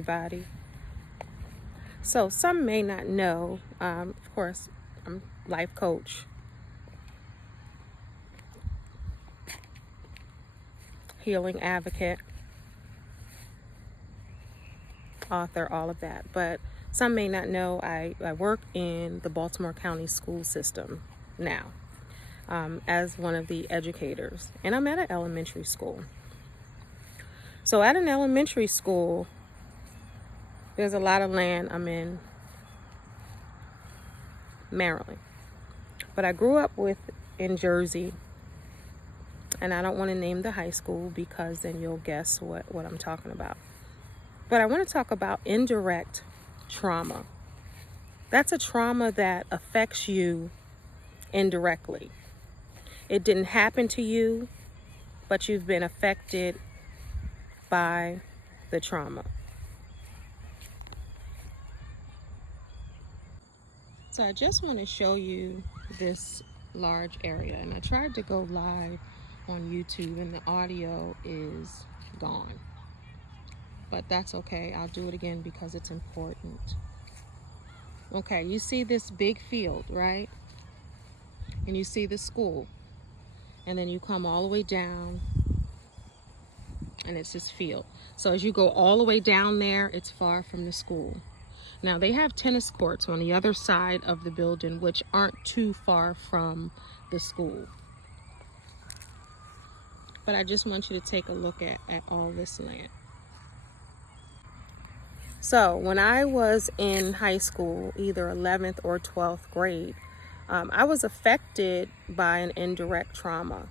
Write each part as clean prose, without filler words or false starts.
everybody. So some may not know, of course, I'm life coach, healing advocate, author, all of that. But some may not know I work in the Baltimore County school system now as one of the educators. And I'm at an elementary school. So at an elementary school, there's a lot of land. I'm in Maryland. But I grew up in Jersey. And I don't want to name the high school because then you'll guess what I'm talking about. But I want to talk about indirect trauma. That's a trauma that affects you indirectly. It didn't happen to you, but you've been affected by the trauma. So I just want to show you this large area, and I tried to go live on YouTube and the audio is gone, but that's okay. I'll do it again because it's important. Okay, you see this big field, right? And you see the school, and then you come all the way down and it's this field. So as you go all the way down there, it's far from the school. Now they have tennis courts on the other side of the building, which aren't too far from the school. But I just want you to take a look at all this land. So when I was in high school, either 11th or 12th grade, I was affected by an indirect trauma.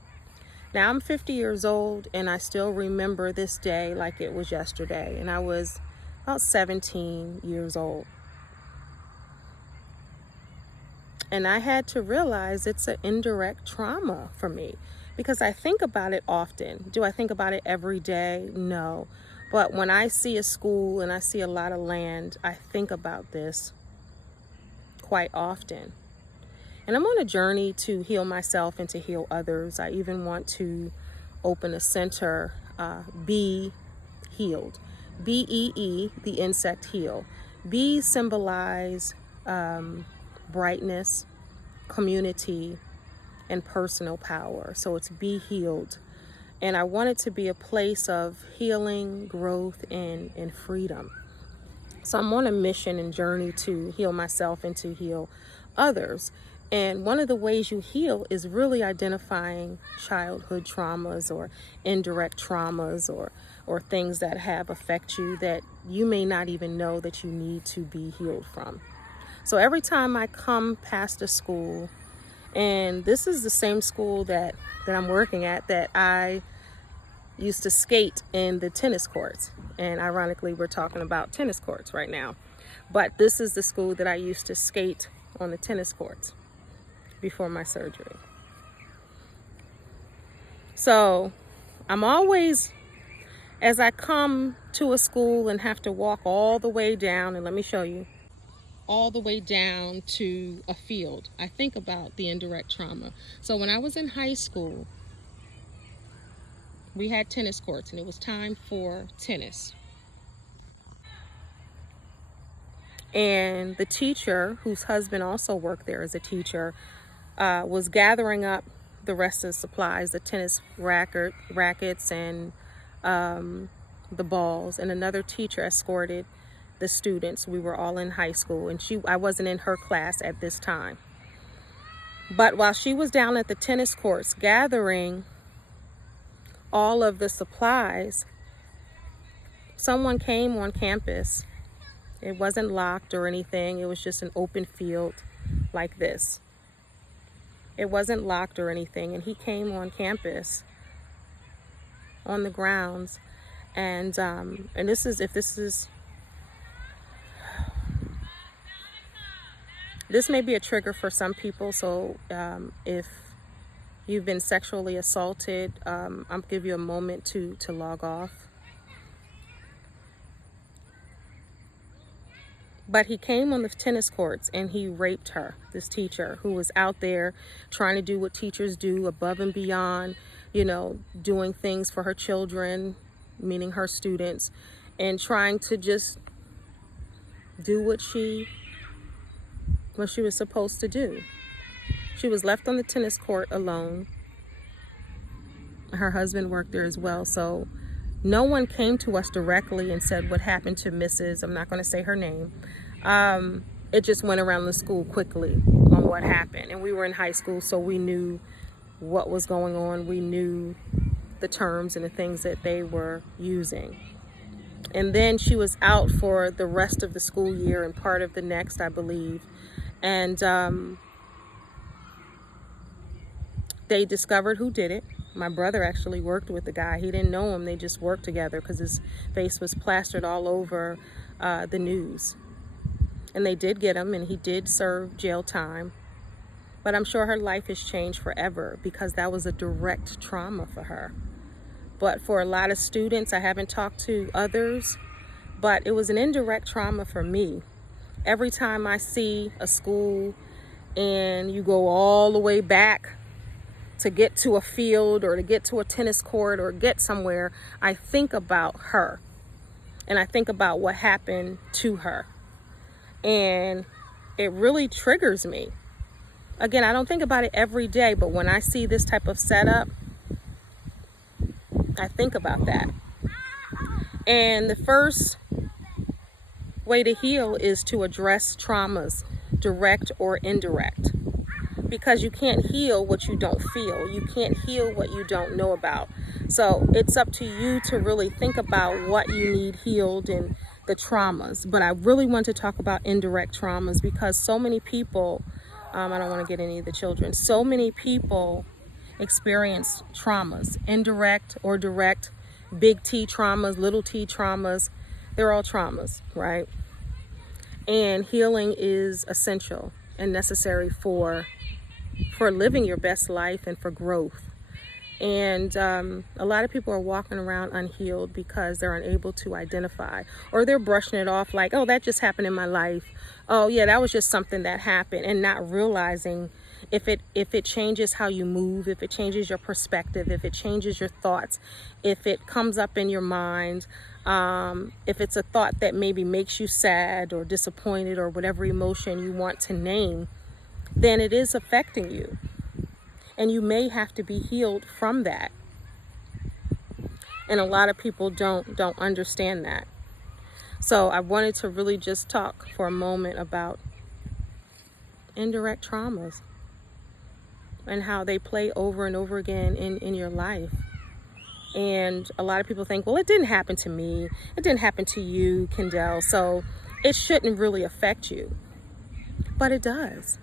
Now I'm 50 years old and I still remember this day like it was yesterday. And I was about 17 years old. And I had to realize it's an indirect trauma for me because I think about it often. Do I think about it every day? No. But when I see a school and I see a lot of land, I think about this quite often. And I'm on a journey to heal myself and to heal others. I even want to open a center, Be Healed. B-E-E, the insect heal. Bees symbolize brightness, community, and personal power. So it's Be Healed. And I want it to be a place of healing, growth, and freedom. So I'm on a mission and journey to heal myself and to heal others. And one of the ways you heal is really identifying childhood traumas or indirect traumas or things that have affected you that you may not even know that you need to be healed from. So every time I come past a school, and this is the same school that I'm working at, that I used to skate in the tennis courts. And ironically, we're talking about tennis courts right now. But this is the school that I used to skate on the tennis courts before my surgery. So I'm always, as I come to a school and have to walk all the way down, and let me show you, all the way down to a field, I think about the indirect trauma. So when I was in high school, we had tennis courts and it was time for tennis. And the teacher, whose husband also worked there as a teacher, was gathering up the rest of the supplies, the tennis rackets and the balls, and another teacher escorted the students. We were all in high school, and I wasn't in her class at this time. But while she was down at the tennis courts gathering all of the supplies, someone came on campus. It wasn't locked or anything. It was just an open field like this. It wasn't locked or anything. And he came on campus on the grounds. And this may be a trigger for some people. So if you've been sexually assaulted, I'll give you a moment to log off. But he came on the tennis courts and he raped her, this teacher who was out there trying to do what teachers do, above and beyond, doing things for her children, meaning her students. and trying to just do what she was supposed to do. She was left on the tennis court alone. Her husband worked there as well, so no one came to us directly and said what happened to Mrs. I'm not going to say her name. It just went around the school quickly on what happened, and we were in high school, so we knew what was going on. We knew the terms and the things that they were using. And then she was out for the rest of the school year and part of the next, I believe. And they discovered who did it. My brother actually worked with the guy. He didn't know him. They just worked together because his face was plastered all over the news. And they did get him, and he did serve jail time. But I'm sure her life has changed forever because that was a direct trauma for her. But for a lot of students, I haven't talked to others, but it was an indirect trauma for me. Every time I see a school and you go all the way back to get to a field or to get to a tennis court or get somewhere, I think about her. And I think about what happened to her. And it really triggers me. Again, I don't think about it every day, but when I see this type of setup, I think about that. And the first way to heal is to address traumas, direct or indirect. Because you can't heal what you don't feel. You can't heal what you don't know about. So it's up to you to really think about what you need healed and the traumas. But I really want to talk about indirect traumas because so many people, I don't want to get any of the children, so many people experience traumas, indirect or direct, big T traumas, little t traumas. They're all traumas, right? And healing is essential and necessary for living your best life and for growth. And a lot of people are walking around unhealed because they're unable to identify, or they're brushing it off like, oh, that just happened in my life. Oh yeah, that was just something that happened, and not realizing if it changes how you move, if it changes your perspective, if it changes your thoughts, if it comes up in your mind, if it's a thought that maybe makes you sad or disappointed or whatever emotion you want to name, then it is affecting you. And you may have to be healed from that. And a lot of people don't understand that. So I wanted to really just talk for a moment about indirect traumas and how they play over and over again in your life. And a lot of people think, well, it didn't happen to me. It didn't happen to you, Kendell. So it shouldn't really affect you. But it does.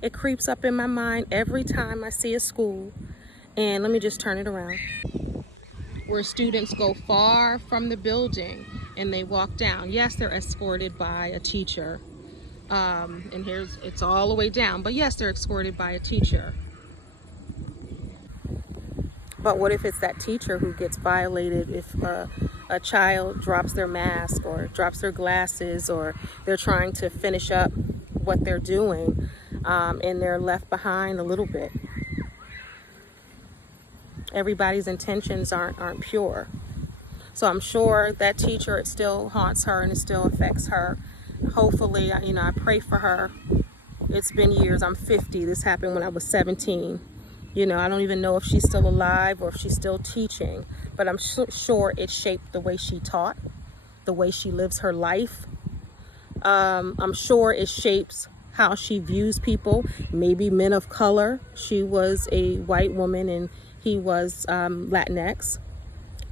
It creeps up in my mind every time I see a school. And let me just turn it around. Where students go far from the building and they walk down. Yes, they're escorted by a teacher. And it's all the way down. But yes, they're escorted by a teacher. But what if it's that teacher who gets violated if a child drops their mask or drops their glasses, or they're trying to finish up what they're doing, and they're left behind a little bit? Everybody's intentions aren't pure. So I'm sure that teacher, it still haunts her and it still affects her. Hopefully, I pray for her. It's been years. I'm 50. This happened when I was 17. I don't even know if she's still alive or if she's still teaching, but I'm sure it shaped the way she taught, the way she lives her life. I'm sure it shapes how she views people, maybe men of color. She was a white woman and he was Latinx.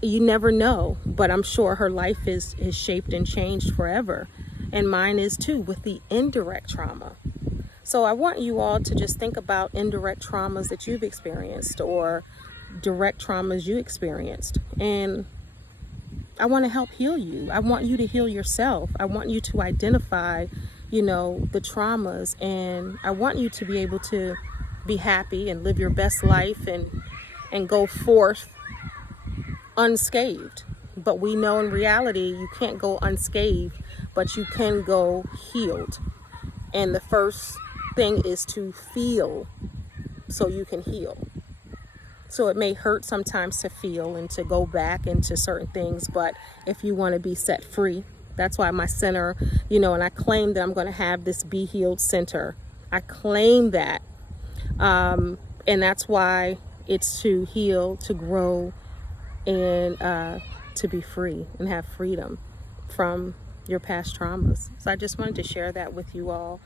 You never know, but I'm sure her life is shaped and changed forever. And mine is too, with the indirect trauma. So I want you all to just think about indirect traumas that you've experienced or direct traumas you experienced. And I want to help heal you. I want you to heal yourself. I want you to identify, the traumas. And I want you to be able to be happy and live your best life and go forth unscathed. But we know in reality, you can't go unscathed, but you can go healed. And the first thing is to feel so you can heal. So it may hurt sometimes to feel and to go back into certain things, but if you want to be set free, that's why my center, and I claim that I'm going to have this Be Healed Center. I claim that. And that's why it's to heal, to grow, and to be free and have freedom from your past traumas. So I just wanted to share that with you all.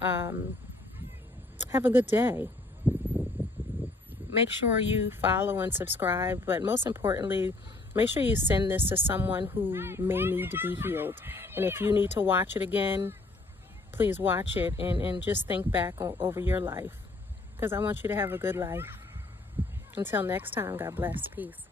Have a good day. Make sure you follow and subscribe, but most importantly, make sure you send this to someone who may need to be healed. And if you need to watch it again, please watch it and just think back over your life, because I want you to have a good life. Until next time, God bless. Peace.